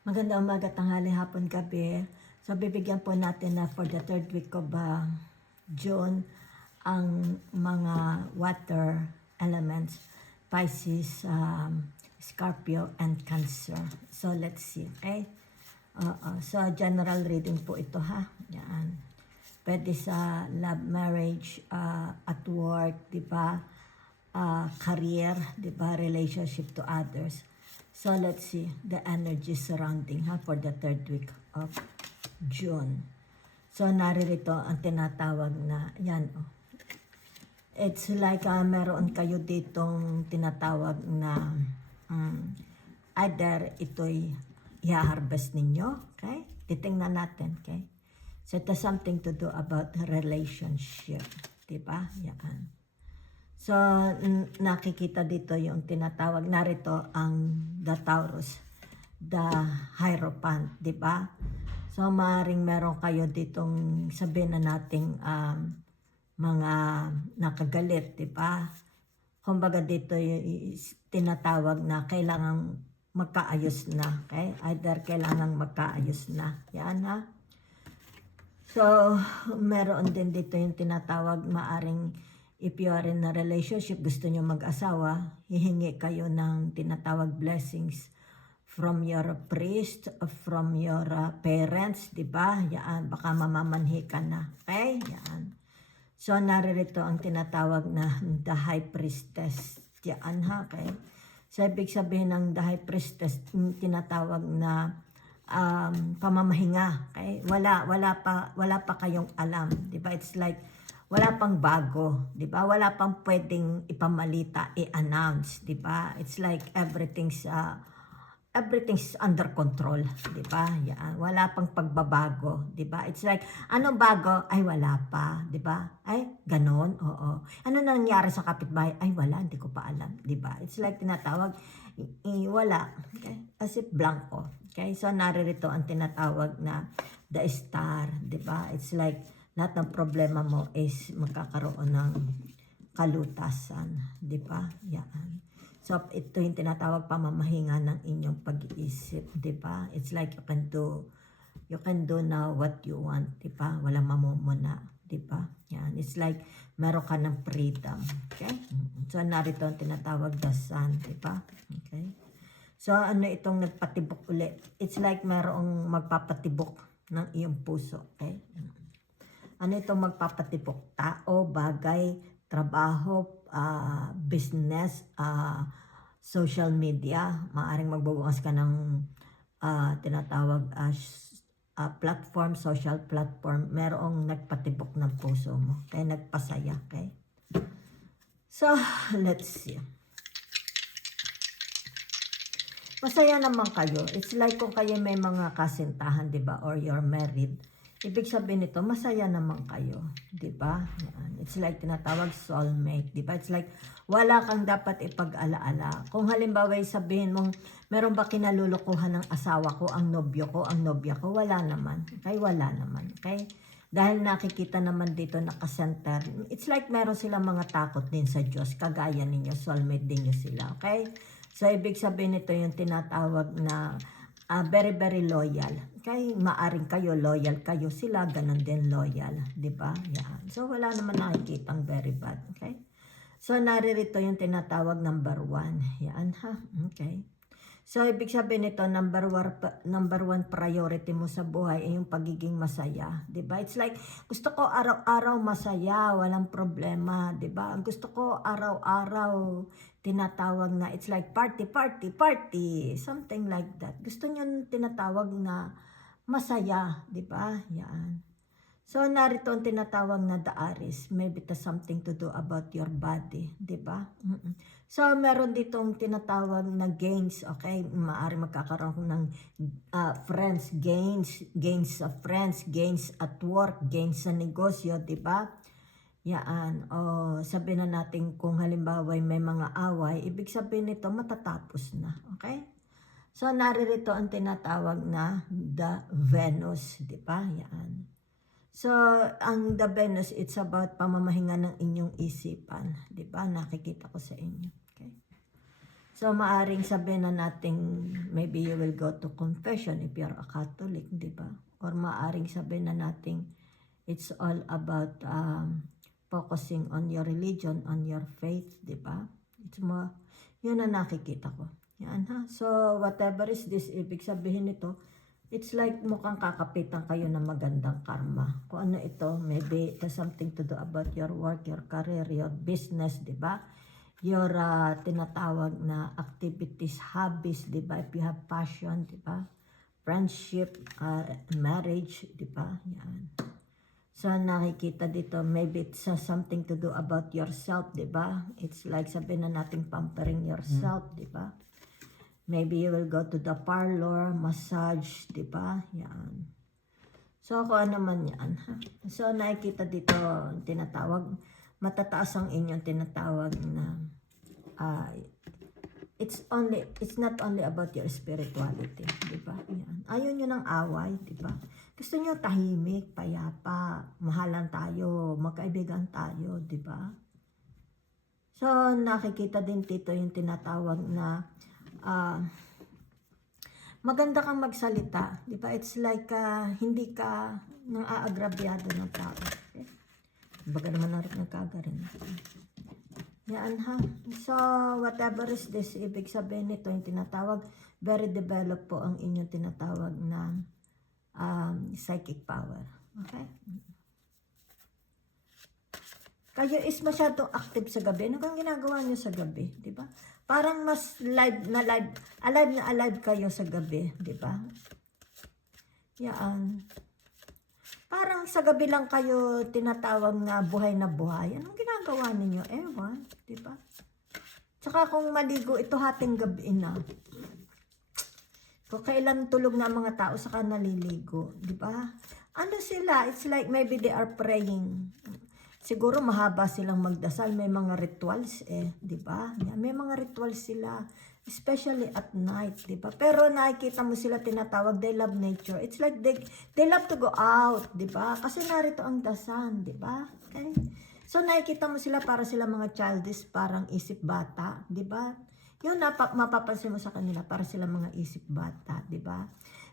Magandang umaga, tanghali, hapon, gabi. So, bibigyan po natin na for the third week of June ang mga water elements, Pisces, Scorpio, and Cancer. So, let's see, okay? So, general reading po ito, ha? Yan. Pwede sa love, marriage, at work, di ba? Career, di ba? Relationship to others. So, let's see the energy surrounding for the third week of June. So, naririto ang tinatawag na, yan, it's like meron kayo ditong tinatawag na either ito'y i-harvest ninyo, okay? Titingnan natin, okay? So, it has something to do about relationship, diba? Yan. So, nakikita dito yung tinatawag, narito ang the Taurus, the Hierophant, di ba? So, maaaring meron kayo ditong sabihin na nating mga nakagalit, di ba? Kumbaga dito yung tinatawag na kailangang magkaayos na, okay? Either kailangang magkaayos na. Yan, ha? So, meron din dito yung tinatawag, maaring if you are in a relationship, gusto nyo mag-asawa, hihingi kayo ng tinatawag blessings from your priest, from your parents, di ba? Yan, baka mamamanhi ka na. Okay? Yan. So, naririto ang tinatawag na the high priestess. Yan, ha? Okay? So, ibig sabihin ng the high priestess, tinatawag na pamamahinga. Okay? Wala pa kayong alam. Di ba? It's like, wala pang bago, 'di ba? Wala pang pwedeng ipamalita, i-announce, 'di ba? It's like everything's under control, 'di ba? Yan, wala pang pagbabago, 'di ba? It's like anong bago? Ay wala pa, 'di ba? Ay ganon, oo. Ano nangyari sa kapitbahay? Ay wala, hindi ko pa alam, 'di ba? It's like tinatawag wala, okay? As if blanco. Okay? So naririto ang tinatawag na the star, 'di ba? It's like lahat ng problema mo is magkakaroon ng kalutasan, di ba? Yan. So, ito yung tinatawag pamamahinga ng inyong pag-iisip, di ba? It's like you can do now what you want, di ba? Walang mamumuna, di ba? Yan. It's like meron ka ng freedom, okay? So, narito ang tinatawag the sun, di ba? Okay? So, ano itong nagpatibok ulit? It's like merong magpapatibok ng iyong puso, okay? Ano itong magpapatibok? Tao, bagay, trabaho, business, social media. Maaring magbubukas ka ng tinatawag platform, social platform. Merong nagpatibok ng puso mo. Kaya nagpasaya. Okay? So, let's see. Masaya naman kayo. It's like kung kayo may mga kasintahan, di ba? Or you're married. Ibig sabihin nito, masaya naman kayo, 'di ba? It's like tinatawag soulmate, 'di ba? It's like wala kang dapat ipag-alaala. Kung halimbawa sabihin mong meron ba kinalulukuhan ng asawa ko, ang nobyo ko, ang nobya ko, wala naman. Okay, wala naman. Okay? Dahil nakikita naman dito naka-center. It's like meron silang mga takot din sa Diyos, kagaya ninyo, soulmate din niyo sila, okay? So ibig sabihin nito yung tinatawag na very, very loyal. Okay? Maaring kayo, loyal kayo. Sila, ganun din loyal. Diba? Yan. So, wala naman nakikitang very bad. Okay? So, naririto yung tinatawag number 1. Yan, ha? Okay. So, ibig sabihin nito, number one priority mo sa buhay ay yung pagiging masaya. Diba? It's like, gusto ko araw-araw masaya, walang problema. Diba? Gusto ko araw-araw tinatawag na, it's like party, party, party. Something like that. Gusto nyo tinatawag na masaya. Diba? Yan. So, narito ang tinatawag na the Aries. Maybe it has something to do about your body. Diba? So, meron ditong tinatawag na gains. Okay? Maaari magkakaroon ng friends, gains of friends, gains at work, gains sa negosyo. Diba? Yan. O, sabihin na natin kung halimbawa may mga away, ibig sabihin nito matatapos na. Okay? So, naririto ang tinatawag na the Venus. Diba? Yan. So, ang the Venus, it's about pamamahinga ng inyong isipan. Diba? Nakikita ko sa inyo. Okay? So, maaring sabihin na natin, maybe you will go to confession if you're a Catholic, di ba? Or maaring sabihin na natin, it's all about focusing on your religion, on your faith, di ba? It's more, yun ang nakikita ko. Yan ha. So, whatever is this, ibig sabihin nito, it's like mukhang kakapitan kayo ng magandang karma. Kung ano ito, maybe it has something to do about your work, your career, your business, di ba? Your tinatawag na activities, hobbies, di ba? If you have passion, di ba? Friendship, marriage, di ba? Yan. So, nakikita dito, maybe it has something to do about yourself, di ba? It's like sabihin na natin pampering yourself, di ba? Maybe you will go to the parlor, massage, di ba? Yan. So, kung ano man yan. Ha? So, nakikita dito, tinatawag, matataas ang inyong tinatawag na it's not only about your spirituality, di ba? Yan. Ayaw nyo ng away, di ba? Gusto nyo tahimik, payapa, mahalan tayo, magkaibigan tayo, di ba? So, nakikita din dito yung tinatawag na maganda kang magsalita, di ba? It's like hindi ka nang aagrabyado ng tao. Okay? Baga naman narin nagkagarin. Yan ha. So, whatever is this, ibig sabihin nito yung tinatawag, very developed po ang inyong tinatawag na psychic power. Okay? Kayo is masyadong active sa gabi. Ano kang ginagawa nyo sa gabi? Di ba? Parang mas alive kayo sa gabi. Di ba? Yan. Parang sa gabi lang kayo tinatawag na buhay na buhay. Anong ginagawa ninyo? Ewan. Di ba? Tsaka kung maligo, ito hating gabi na. Kung kailan tulog na mga tao, saka naliligo. Di ba? Ano sila? It's like maybe they are praying. Siguro mahaba silang magdasal. May mga rituals di ba? May mga rituals sila. Especially at night, di ba? Pero nakikita mo sila tinatawag, they love nature. It's like they love to go out, di ba? Kasi narito ang dasan, di ba? Okay? So nakikita mo sila para sila mga childish, parang isip bata, di ba? Yun mapapansin mo sa kanila, para sila mga isip bata, di ba?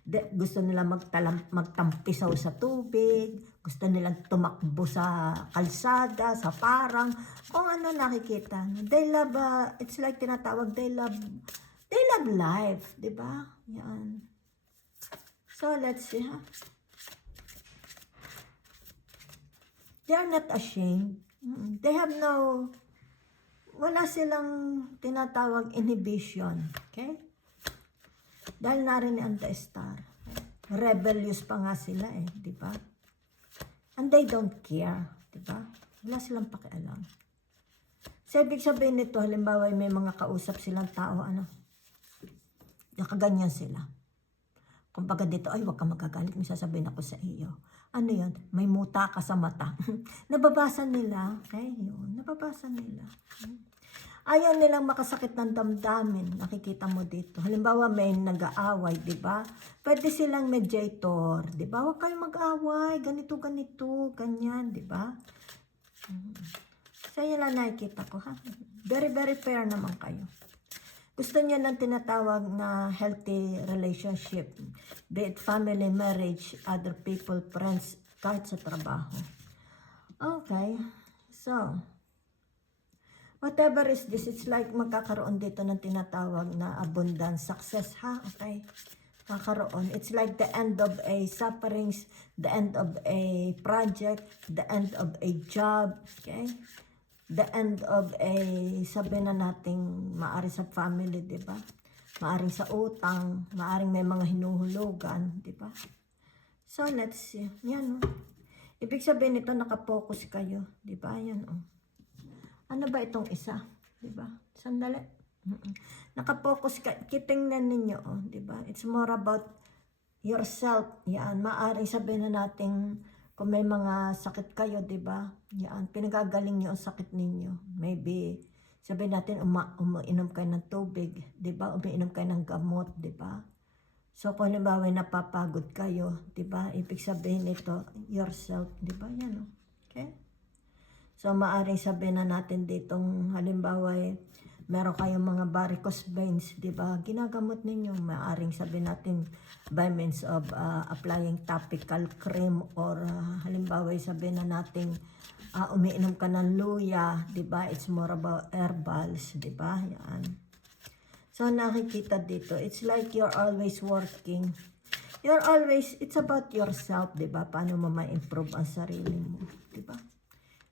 Gusto nila magtampisaw sa tubig, gusto nilang tumakbo sa kalsada, sa parang, kung ano nakikita. They love, it's like tinatawag, they love life, di ba? Yan. So, let's see, ha? They are not ashamed. They have wala silang tinatawag inhibition, okay? Dahil narin ang the star. Rebellious pa nga sila di ba? And they don't care, di ba? Wala silang pakialam. So, ibig sabihin nito, halimbawa may mga kausap silang tao, nakaganyan sila. Kumbaga dito, ay, huwag ka magagalit, may sasabihin ako sa iyo. Ano yun? May muta ka sa mata. Nababasa nila, okay? Yun, nababasa nila. Ayaw nilang makasakit ng damdamin. Nakikita mo dito. Halimbawa, may nag-aaway, di ba? Pwede silang mediator, di ba? Huwag kayong mag-aaway, ganito, ganyan, di ba? So, yun lang nakikita ko, ha? Very, very fair naman kayo. Gusto niyo ng tinatawag na healthy relationship. Be it family, marriage, other people, friends, kahit sa trabaho. Okay. So, whatever is this, it's like magkakaroon dito ng tinatawag na abundance, success, ha? Okay? Kakaroon. It's like the end of a sufferings, the end of a project, the end of a job, okay? The end of a, sabi na nating, maari sa family, di ba? Maaring sa utang, maaring may mga hinuhulugan, di ba? So, let's see. Yan, Ibig sabihin nito, nakapokus kayo, di ba? Yan, Ano ba itong isa? Di ba? Sandali. Nakapokus ka. Kitingnan ninyo, di ba? It's more about yourself. Yan, maaring sabihin na natin, kung may mga sakit kayo, di ba? Yan, pinagagaling niyo ang sakit ninyo. Maybe, sabihin natin, umiinom kayo ng tubig, di ba? Umiinom kayo ng gamot, di ba? So, kung halimbawa napapagod kayo, di ba? Ibig sabihin nito, yourself, di ba? Yan, Okay? So, maaring sabihin na natin ditong, halimbawa, meron kayong mga varicose veins, di ba? Ginagamot ninyo, maaring sabihin natin by means of applying topical cream or halimbawa sabihin na natin umiinom ka ng luya, di ba? It's more about herbals, di ba? Yan. So nakikita dito, it's like you're always working. You're always, it's about yourself, di ba? Paano mo ma-improve ang sarili mo, di ba?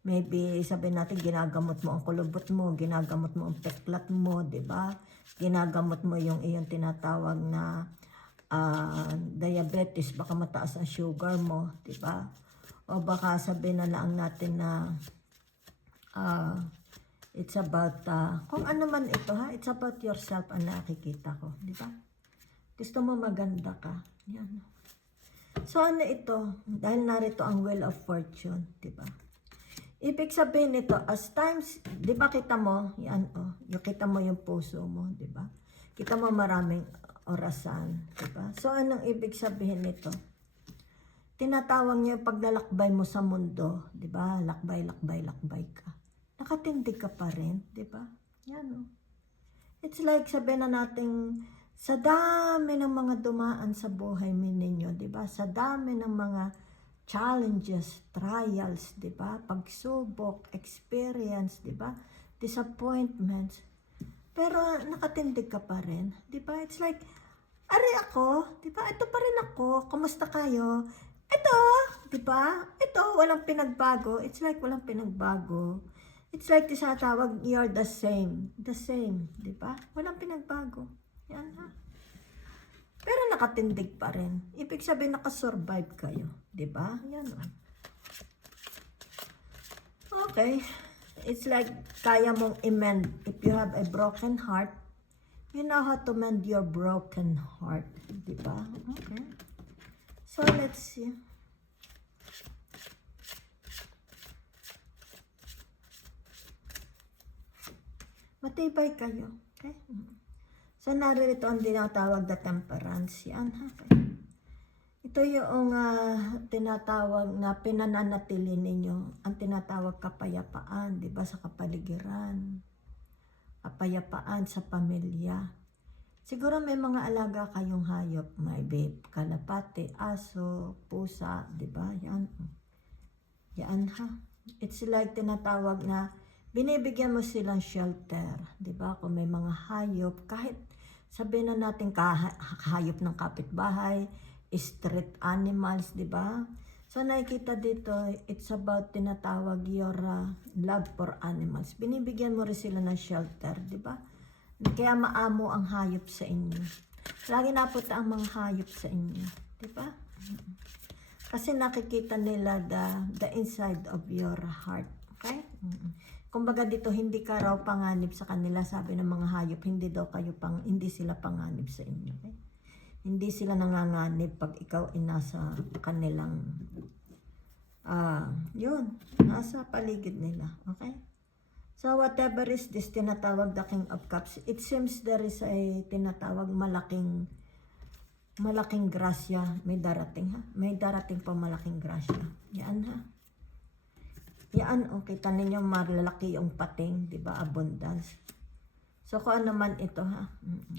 Maybe sabihin natin ginagamot mo ang kulubot mo, ginagamot mo ang peklat mo, di ba? Ginagamot mo yung iyong tinatawag na diabetes, baka mataas ang sugar mo, di ba? O baka sabihin na lang natin na it's about, kung ano man ito ha, it's about yourself ang nakikita ko, di ba? Gusto mo maganda ka, yan. So ano ito? Dahil narito ang Wheel of Fortune, di ba? Ibig sabihin nito, as times, di ba kita mo, yan yung kita mo yung puso mo, di ba? Kita mo maraming orasan, di ba? So anong ibig sabihin nito? Tinatawag niya yung paglalakbay mo sa mundo, di ba? Lakbay, lakbay, lakbay ka. Nakatindig ka pa rin, di ba? Yan It's like sabihin na natin, sa dami ng mga dumaan sa buhay ninyo, di ba? Sa dami ng mga challenges, trials, di ba? Pagsubok, experience, di ba? Disappointments. Pero nakatindig ka pa rin, di ba? It's like, ari ako, di ba? Ito pa rin ako. Kumusta kayo? Ito, di ba? Ito, walang pinagbago. It's like walang pinagbago. It's like tinatawag, you're the same. The same, di ba? Walang pinagbago. Yan ha. Pero nakatindig pa rin. Ibig sabihin nakasurvive kayo. Diba? Yan Okay. It's like kaya mong i-mend. If you have a broken heart, you know how to mend your broken heart. Diba? Okay. So let's see. Matibay kayo. Okay? So, narito ang tinatawag na temperance. Yan, ha? Ito yung tinatawag na pinananatili ninyo. Ang tinatawag kapayapaan, di ba, sa kapaligiran. Kapayapaan sa pamilya. Siguro may mga alaga kayong hayop. May kalapate, aso, pusa, di ba? Yan. Yan, ha? It's like tinatawag na binibigyan mo silang shelter, di ba? Kung may mga hayop, kahit sabihin na natin hayop ng kapitbahay, street animals, di ba? So nakikita dito, it's about tinatawag your love for animals. Binibigyan mo rin sila ng shelter, di ba? Kaya maamo ang hayop sa inyo. Lagi napunta ang mga hayop sa inyo, di ba? Kasi nakikita nila the inside of your heart, okay? Kumbaga dito, hindi ka raw panganib sa kanila, sabi ng mga hayop, hindi sila panganib sa inyo. Okay? Hindi sila nanganganib pag ikaw nasa kanilang, nasa paligid nila. Okay? So whatever is this tinatawag the King of Cups, it seems there is a tinatawag malaking grasya, may darating ha. May darating pa malaking grasya. Yan ha. Yan, kita ninyo malalaki yung pating, di ba? Abundance. So, kung ano naman ito, ha?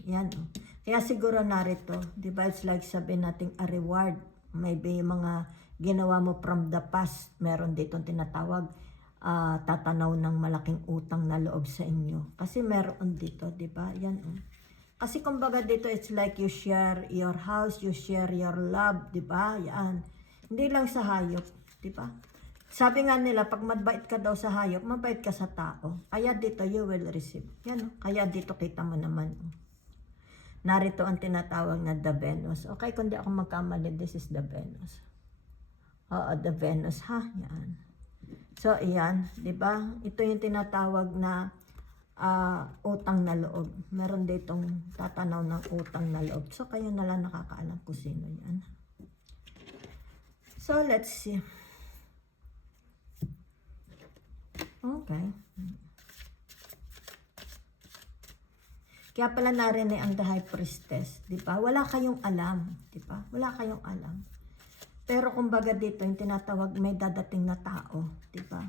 Yan, Kaya siguro narito, di ba? It's like sabihin natin a reward. Maybe mga ginawa mo from the past, meron ditong tinatawag, tatanaw ng malaking utang na loob sa inyo. Kasi meron dito, di ba? Yan, Kasi kumbaga dito, it's like you share your house, you share your love, di ba? Yan. Hindi lang sa hayop, di ba? Sabi nga nila, pag mabait ka daw sa hayop, mabait ka sa tao. Kaya dito, you will receive. Yan, Kaya dito kita mo naman. Narito ang tinatawag na the Venus. Okay, kung di ako magkamali, this is the Venus. Oo, the Venus, ha? Yan. So, iyan, di ba? Ito yung tinatawag na utang na loob. Meron ditong tatanaw ng utang na loob. So, kayo na lang nakakaalam kung sino yan. So, let's see. Okay. Kaya pala narinig ang the High Priestess, di ba? Wala kayong alam, di ba? Wala kayong alam. Pero kumbaga dito, yung tinatawag may dadating na tao, di ba?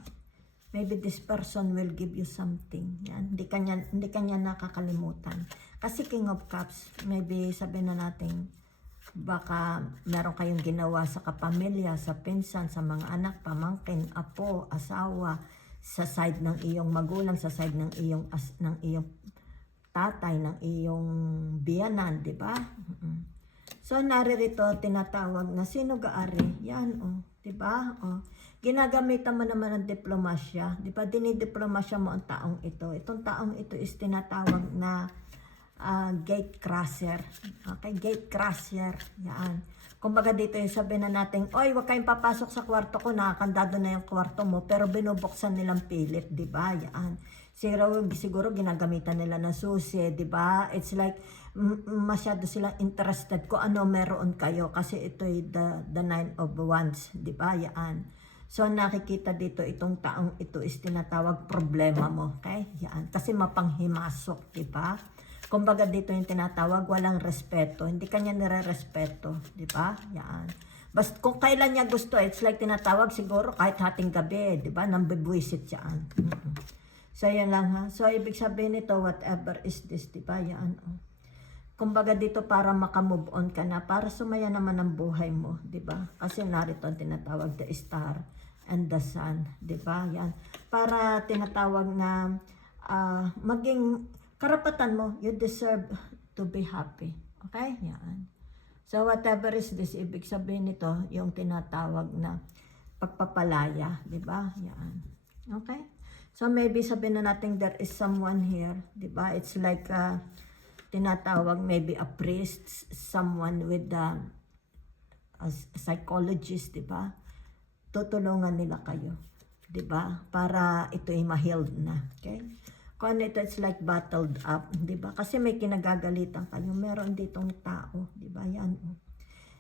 Maybe this person will give you something. Yan. Hindi kanya nakakalimutan. Kasi King of Cups, maybe sabihin na natin, baka meron kayong ginawa sa kapamilya, sa pinsan, sa mga anak, pamangkin, apo, asawa, sa side ng iyong magulang, sa side ng iyong tatay, ng iyong biyanan, di ba? So naririto tinatawag na sino gaari. Yan di ba? Ginagamitan mo naman ng diplomasya, di ba? Dinidiplomasya mo ang taong ito. Itong taong ito is tinatawag na gate crusher. Okay, gate crusher. Yan. Kumbaga dito yung sabihin na natin, oy, wag kayong papasok sa kwarto ko, nakakandado na yung kwarto mo, pero binubuksan nilang pilit, di ba? Yan. Siguro ginagamitan nila ng susi, di ba? It's like, masyado silang interested kung ano meron kayo, kasi ito ay the nine of wands, di ba? Yan. So, nakikita dito, itong taong ito is tinatawag problema mo, okay? Yan. Kasi mapanghimasok, di ba? Kumbaga dito yung tinatawag, walang respeto. Hindi kanya nire-respeto. Di ba? Yan. Basta kung kailan niya gusto, it's like tinatawag siguro kahit hating gabi. Di ba? Nambibwisit yan. So, yan lang ha. So, ibig sabihin nito, whatever is this. Di ba? Yan. Kumbaga dito para makamove on ka na. Para sumaya naman ang buhay mo. Di ba? Kasi narito ang tinatawag, the star and the sun. Di ba? Yan. Para tinatawag na maging karapatan mo, you deserve to be happy. Okay? Yan. So, whatever is this, ibig sabihin nito, yung tinatawag na pagpapalaya. Diba? Yan. Okay? So, maybe sabihin na natin there is someone here. Diba? It's like tinatawag maybe a priest, someone with a psychologist, diba? Tutulungan nila kayo. Diba? Para ito ay ma-healed na. Okay? Kung ano ito, it's like bottled up, di ba? Kasi may kinagagalitan kayo. Meron ditong tao, di ba? Yan.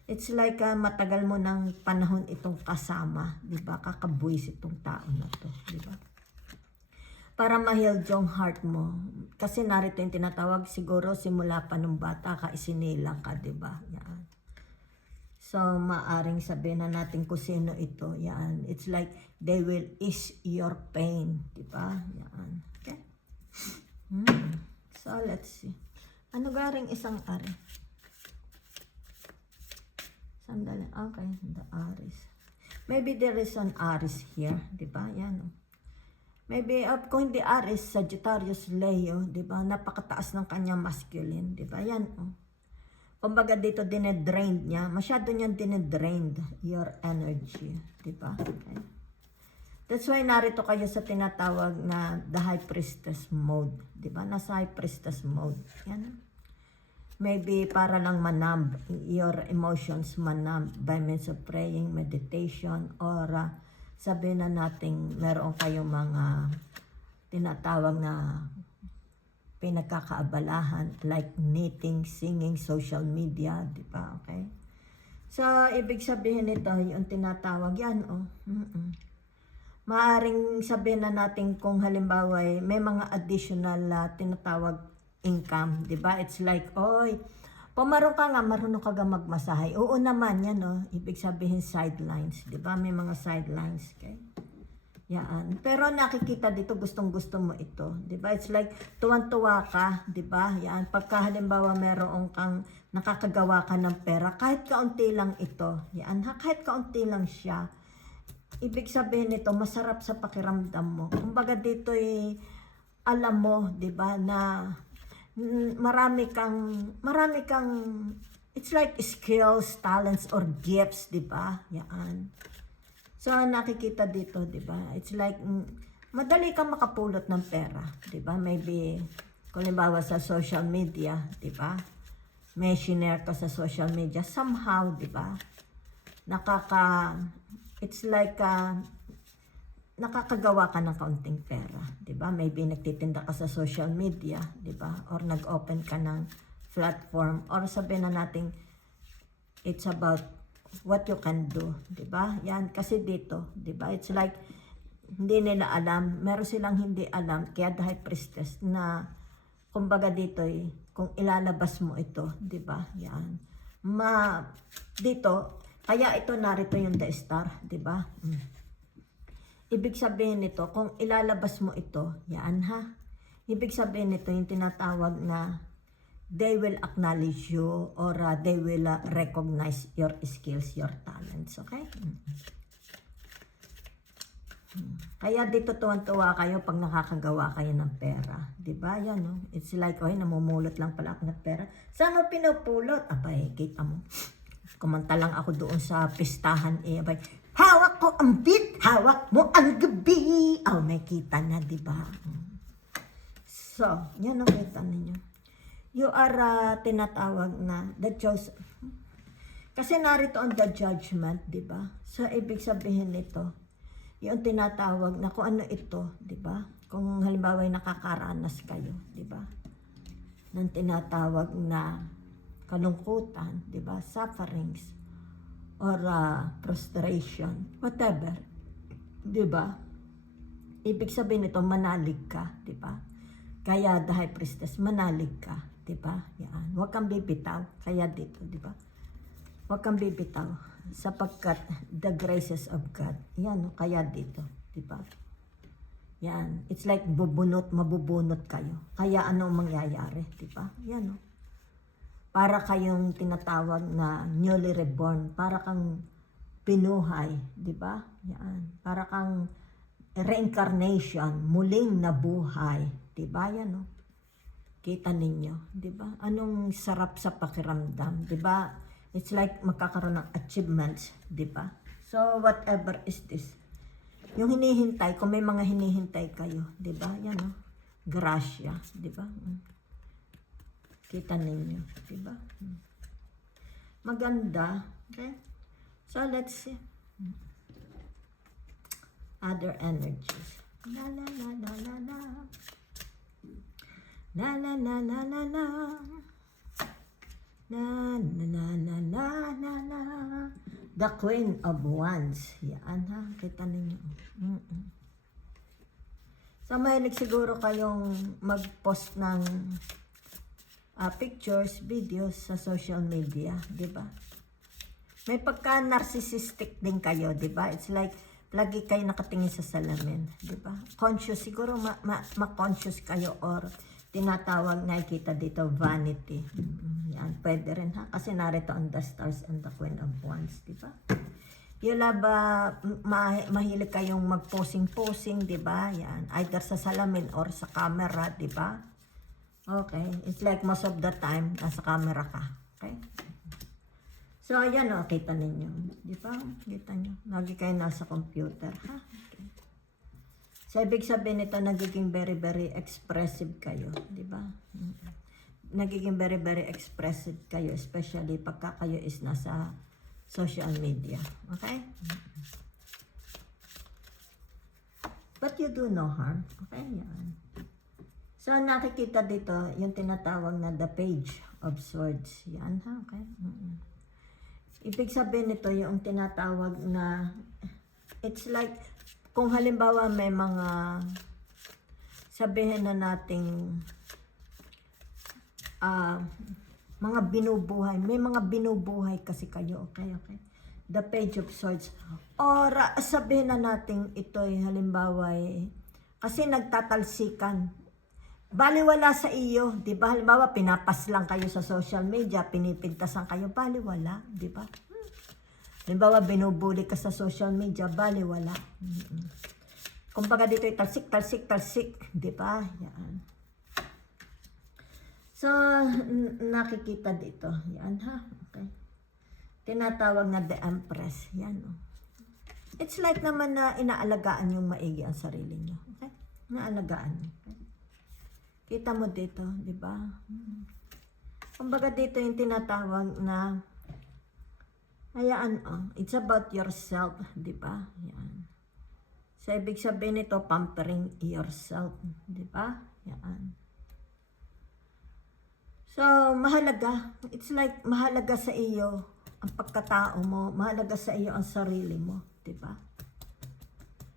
It's like matagal mo ng panahon itong kasama, di ba? Kakabuis itong tao na to, di ba? Para ma-heal yung heart mo. Kasi narito yung tinatawag, siguro simula pa nung bata ka, isinilang ka, di ba? Yan. So, maaring sabihin na natin kung sino ito. Yan. It's like they will ease your pain, di ba? Yan. Okay? So, let's see. Ano garing isang ari? Sandali. Okay, the aris. Maybe there is an aris here. Diba? Yan. Maybe, kung hindi aris, Sagittarius, Leo. Diba? Napakataas ng kanyang masculine. Diba? Yan. Kumbaga dito, dinedrained niya. Masyado niyang dinedrained your energy. Diba? Okay. That's why narito kayo sa tinatawag na the high priestess mode. Diba? Nasa high priestess mode. Yan. Maybe para lang manamb your emotions, manamb by means of praying, meditation, or sabihin na natin meron kayong mga tinatawag na pinagkakaabalahan like knitting, singing, social media. Diba? Okay? So, ibig sabihin nito, yung tinatawag yan, maaring sabihin na natin kung halimbawa may mga additional tinatawag income, 'di ba? It's like, oy, pumarong ka nga, marunong ka ga magmasahe. Oo naman, yan ibig sabihin sidelines, 'di ba? May mga sidelines, okay? Yan. Pero nakikita dito gustong-gusto mo ito, 'di ba? It's like tuwan-tuwa ka, 'di ba? Yan, pagka halimbawa meron kang nakakagawa ka ng pera, kahit kaunti lang ito. Yan, kahit kaunti lang siya. Ibig sabihin nito, masarap sa pakiramdam mo. Kumbaga dito alam mo, 'di ba, na marami kang it's like skills, talents or gifts, 'di ba? Yan. So nakikita dito, 'di ba? It's like madali kang makapulot ng pera, 'di ba? Maybe kung halimbawa sa social media, 'di ba? May share ka sa social media somehow, 'di ba? It's like nakakagawa ka ng kaunting pera, 'di ba? Maybe nagtitinda ka sa social media, 'di ba? Or nag-open ka ng platform, or sabihin na natin it's about what you can do, 'di ba? Yan kasi dito, 'di ba? It's like hindi nila alam, meron silang hindi alam, kaya the high priestess na kumbaga dito kung ilalabas mo ito, 'di ba? Yan. Dito kaya ito narito yung the star, 'di ba? ibig sabihin nito, kung ilalabas mo ito, yan ha. Ibig sabihin nito, yung tinatawag na they will acknowledge you or they will recognize your skills, your talents, okay? Kaya dito tuwan-tuwa kayo pag nakakagawa kayo ng pera. Diba? Yan, no? It's like, oy, namumulot lang pala ako ng pera. Saan mo pinupulot? Abay, kita mo. Kumanta lang ako doon sa pistahan. Abay, hawak ko ang beat, hawak mo ang gabi. Oh, may kita na, diba? So, yan ang kita ninyo. You are tinatawag na the chosen. Kasi narito on the judgment, diba? So, ibig sabihin nito, yung tinatawag na kung ano ito, di ba? Kung halimbawa ay nakakaranas kayo, di ba? Ng tinatawag na kalungkutan, di ba? Sufferings or frustration, whatever. Di ba? Ibig sabihin nito, manalig ka, di ba? Kaya the high priestess, manalig ka, di ba? Yan. Huwag kang bibitaw. Kaya dito, di ba? Huwag kang bibitaw. Sapagkat the graces of God. Yan, kaya dito, di ba? Yan, it's like mabubunot kayo. Kaya ano mangyayari, di ba? Yan, no? Para kayong tinatawag na newly reborn, para kang pinuhay, di ba? Yan, para kang reincarnation, muling nabuhay, di ba? Yan, no? Kita ninyo, di ba? Anong sarap sa pakiramdam, di ba? It's like magkakaroon ng achievements, di ba? So, whatever is this. Yung hinihintay, kung may mga hinihintay kayo, di ba? Yan, no? Gracia, di ba? Kita ninyo, di ba? Maganda, okay? So, let's see. Other energies. La la la la la la. La la la la la la. Na na na na na na na. The Queen of Wands. Yan ha, kita ninyo. So mahilig siguro kayong mag-post ng pictures, videos sa social media, di ba? May pagka-narcissistic din kayo, di ba? It's like lagi kayo nakatingin sa salamin, di ba? Conscious, siguro ma-conscious kayo or tinatawag, nakikita dito, vanity. Yan, pwede rin ha. Kasi narito ang the stars and the Queen of Wands, di ba? Yula ba, mahilig kayong mag-posing-posing, di ba? Yan, either sa salamin or sa camera, di ba? Okay, it's like most of the time, nasa camera ka. Okay? So, ayan o, kita ninyo. Di ba? Kita nyo. Lagi kayo nasa computer, ha? Okay. So, ibig sabihin nito, nagiging very, very expressive kayo. Di ba? Nagiging very, very expressive kayo, especially pagka kayo is nasa social media. Okay? But you do no harm. Okay? Yan. So, nakikita dito, yung tinatawag na the Page of Swords. Yan, ha? Okay? Ibig sabihin nito, yung tinatawag na, it's like, kung halimbawa may mga, sabihin na nating, mga binubuhay. May mga binubuhay kasi kayo. Okay, okay? The Page of Swords. Or sabihin na natin ito'y halimbawa kasi nagtatalsikan. Baliwala sa iyo, di ba? Halimbawa, pinapas lang kayo sa social media, pinipintasan kayo, baliwala, di ba? Halimbawa, binubuli ka sa social media, baliwala. Kumbaga dito, talsik, di ba? Yan. So, nakikita dito. Yan ha. Okay. Tinatawag na the Empress. Yan o. It's like naman na inaalagaan yung maigi ang sarili nyo. Okay? Inaalagaan nyo. Okay? Kita mo dito, di ba? Kumbaga dito yung tinatawag na hayaan it's about yourself, di ba? Yan. So, ibig sabihin nito, pampering yourself, di ba? Yan. So, mahalaga. It's like, mahalaga sa iyo ang pagkatao mo. Mahalaga sa iyo ang sarili mo. Diba?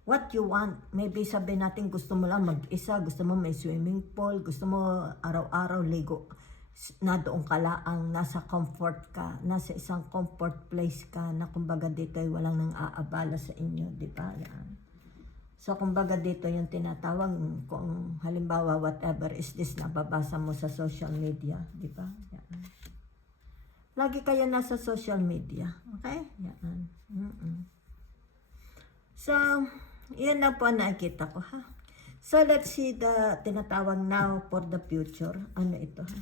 What you want. Maybe sabihin natin, gusto mo lang mag-isa. Gusto mo may swimming pool. Gusto mo araw-araw ligo. Na doon ka laang nasa comfort ka. Nasa isang comfort place ka. Na kumbaga dito ay walang nang aabala sa inyo. Diba? Yan. So, kumbaga dito yung tinatawag, kung halimbawa whatever is this na babasa mo sa social media, di ba? Yan. Lagi kayo nasa social media, okay? Yan. So, yun na po ang nakikita ko, ha? So, let's see the tinatawag now for the future. Ano ito, ha?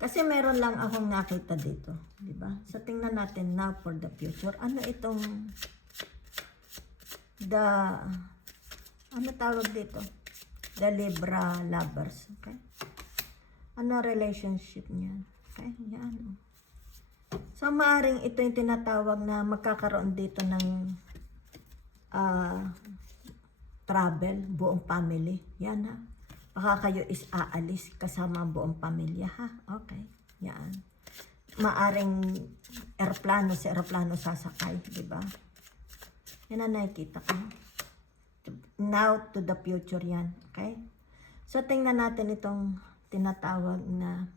Kasi meron lang akong nakita dito, di ba? So, tingnan natin now for the future. Ano itong ano tawag dito? The Libra lovers, okay? Ano relationship niyan? Okay, yan. So, maaring ito yung tinatawag na magkakaroon dito ng travel, buong family. Yan, ha? Baka kayo is aalis kasama ang buong pamilya, ha? Okay, yan. Maaring aeroplano, sa aeroplano sasakay, di ba? Yan ang nakikita ko. Now to the future yan. Okay? So, tingnan natin itong tinatawag na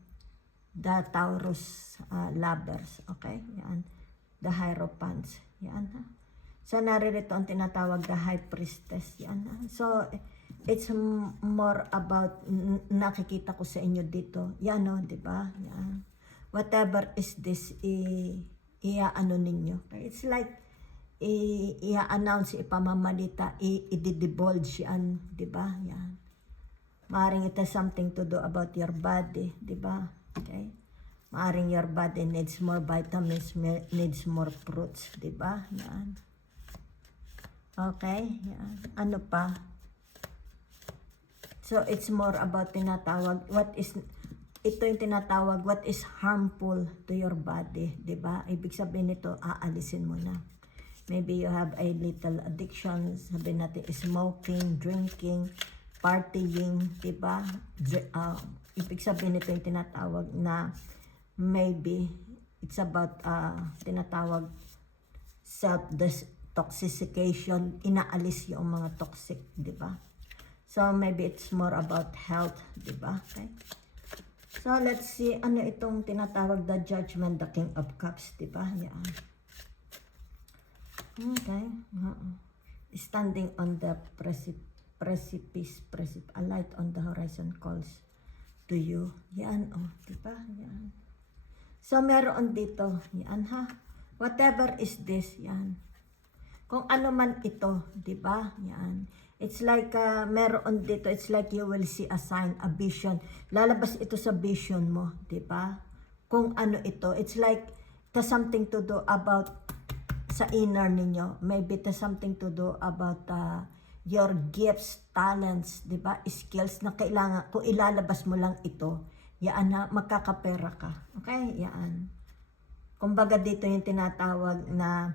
the Taurus lovers. Okay? Yan. The Hierophants. Yan, ha? So, naririto ang tinatawag the High Priestess. Yan, ha? So, it's more about nakikita ko sa inyo dito. Yan, no? Diba? Yan. Whatever is this, ano ninyo. Okay? It's like, i-announce, ipamamalita, i-divulge yan, di ba? Yan. Maaring it has something to do about your body, di ba? Okay? Maaring your body needs more vitamins, needs more fruits, di ba? Yan. Okay? Yan. Ano pa? So, it's more about tinatawag, ito yung tinatawag, what is harmful to your body, di ba? Ibig sabihin nito, aalisin mo na. Maybe you have a little addiction, sabihin natin smoking, drinking, partying, diba? Ibig sabihin nito yung tinatawag na maybe it's about tinatawag self-toxification, inaalis yung mga toxic, diba? So maybe it's more about health, diba? Okay? So let's see, ano itong tinatawag the judgment, the King of Cups, diba? Yan. Okay. Standing on the precipice, a light on the horizon calls to you. Yan, oh, diba? Yan. So, meron dito. Yan, ha? Whatever is this, yan. Kung ano man ito, diba? Yan. It's like, meron dito, it's like you will see a sign, a vision. Lalabas ito sa vision mo, diba? Kung ano ito, it's like, it has something to do about sa inner ninyo. Maybe it has something to do about your gifts, talents, di ba? Skills na kailangan, kung ilalabas mo lang ito, yaan na, magkakapera ka. Okay? Yaan. Kumbaga dito yung tinatawag na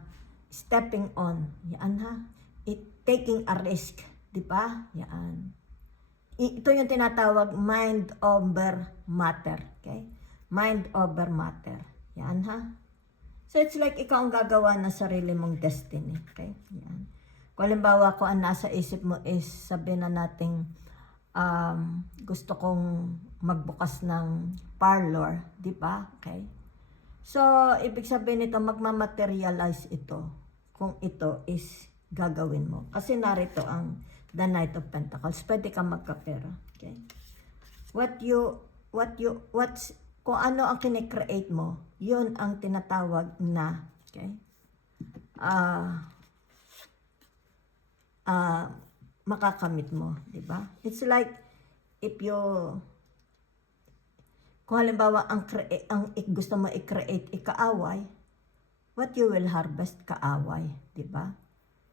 stepping on. Yaan, ha? Taking a risk. Di ba? Yaan. Ito yung tinatawag mind over matter. Okay? Mind over matter. Yaan, ha? So, it's like ikaw ang gagawa ng sarili mong destiny. Okay? Yan. Kung halimbawa ko ang nasa isip mo is sabihin na nating gusto kong magbukas ng parlor. Di ba? Okay? So, ibig sabihin nito, magmamaterialize ito kung ito is gagawin mo. Kasi narito ang the Knight of Pentacles. Pwede kang magkapera. Okay? Kung ano ang kine-create mo, yun ang tinatawag na, okay, makakamit mo, di ba? It's like, if you, kung halimbawa, ang gusto mo i-create, ikaaway, what you will harvest, kaaway, di ba?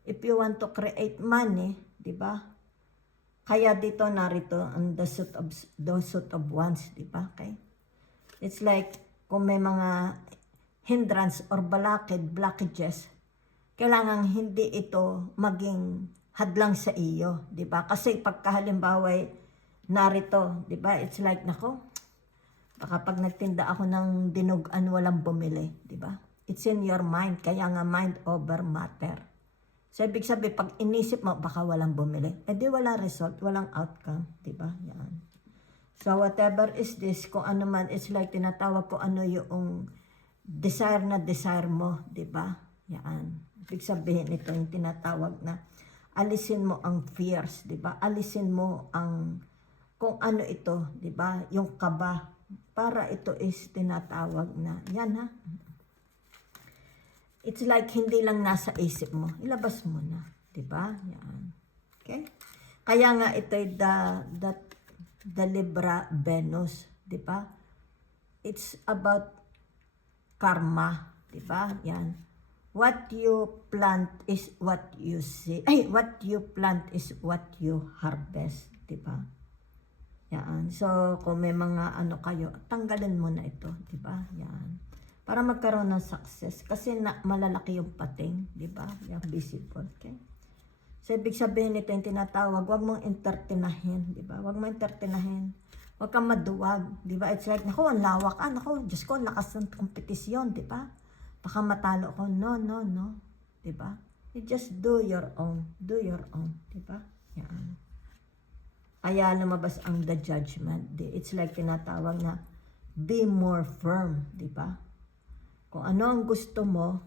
If you want to create money, di ba? Kaya dito, narito, ang the suit of wands, di ba? Okay? It's like, kung may mga hindrance or blockages, kailangan hindi ito maging hadlang sa iyo, di ba? Kasi pagkahalimbawa narito, di ba? It's like, nako, baka pag nagtinda ako ng dinugan, walang bumili, di ba? It's in your mind, kaya nga mind over matter. So, ibig sabihin, pag inisip mo, baka walang bumili. Eh di walang result, walang outcome, di ba? Yan. So, whatever is this, kung ano man, it's like tinatawag ko ano yung desire na desire mo, di ba? Yan. Ibig sabihin ito yung tinatawag na alisin mo ang fears, di ba? Alisin mo ang kung ano ito, di ba? Yung kaba. Para ito is tinatawag na, yan ha. It's like hindi lang nasa isip mo. Ilabas mo na, di ba? Yan. Okay? Kaya nga ito ay the Libra Venus, di ba? It's about karma, di ba? Yan. What you plant is what you see. Ay, what you plant is what you harvest, di ba? Yan. So, kung may mga ano kayo, tanggalin mo na ito, di ba? Yan. Para magkaroon ng success kasi malalaki yung pating, di ba? Yan, visible, okay? So, ibig sabihin nito yung tinatawag, huwag mong entertainahin, di ba? Huwag mong entertainahin. Huwag kang maduwag, di ba? It's like, naku, ang lawak, naku, Diyos ko, lakas ng kompetisyon, di ba? Baka matalo ko. No, no, no. Di ba? You just do your own. Do your own, di ba? Yan. Kaya lumabas ang the judgment. It's like tinatawag na, be more firm, di ba? Kung ano ang gusto mo,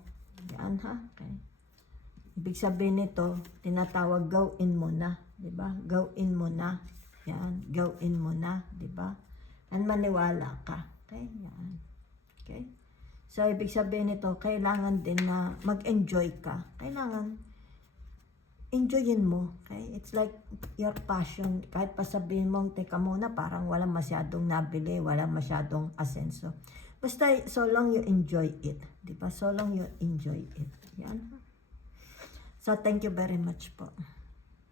yan ha, okay. Ibig sabihin nito, tinatawag gawin mo na, 'di ba? Gawin mo na. Yan, gawin mo na, 'di ba? And maniwala ka. Okay? Yan. Okay? So ibig sabihin nito, kailangan din na mag-enjoy ka. Kailangan enjoyin mo. Okay? It's like your passion. Kahit pa sabihin mo, teka muna, parang walang masyadong nabili, walang masyadong asenso. Basta so long you enjoy it, 'di ba? So long you enjoy it. Yan. So, thank you very much po.